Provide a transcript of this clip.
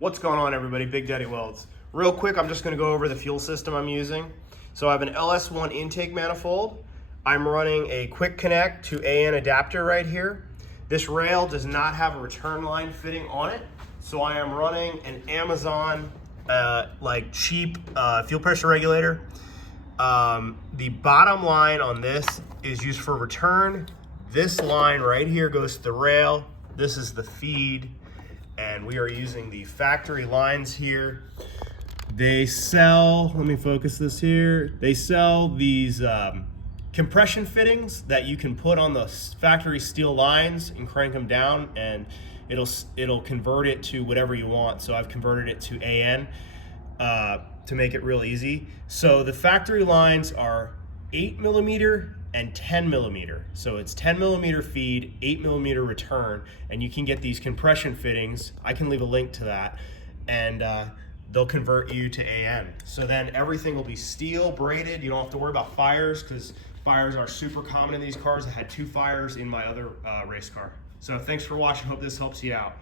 What's going on, everybody? Big Daddy Welds. Real quick, I'm just going to go over the fuel system I'm using. So I have an LS1 intake manifold. I'm running a quick connect to AN adapter right here. This rail does not have a return line fitting on it, so I am running an Amazon cheap fuel pressure regulator. The bottom line on this is used for return. This line right here goes to the rail. This is the feed, and we are using the factory lines here. They sell, let me focus this here. They sell these compression fittings that you can put on the factory steel lines and crank them down, and it'll convert it to whatever you want. So I've converted it to AN to make it real easy. So the factory lines are 8mm and 10mm. So it's 10mm feed, 8mm return, and you can get these compression fittings. I can leave a link to that, and they'll convert you to AN. So then everything will be steel braided. You don't have to worry about fires, because fires are super common in these cars. I had 2 fires in my other race car. So thanks for watching. Hope this helps you out.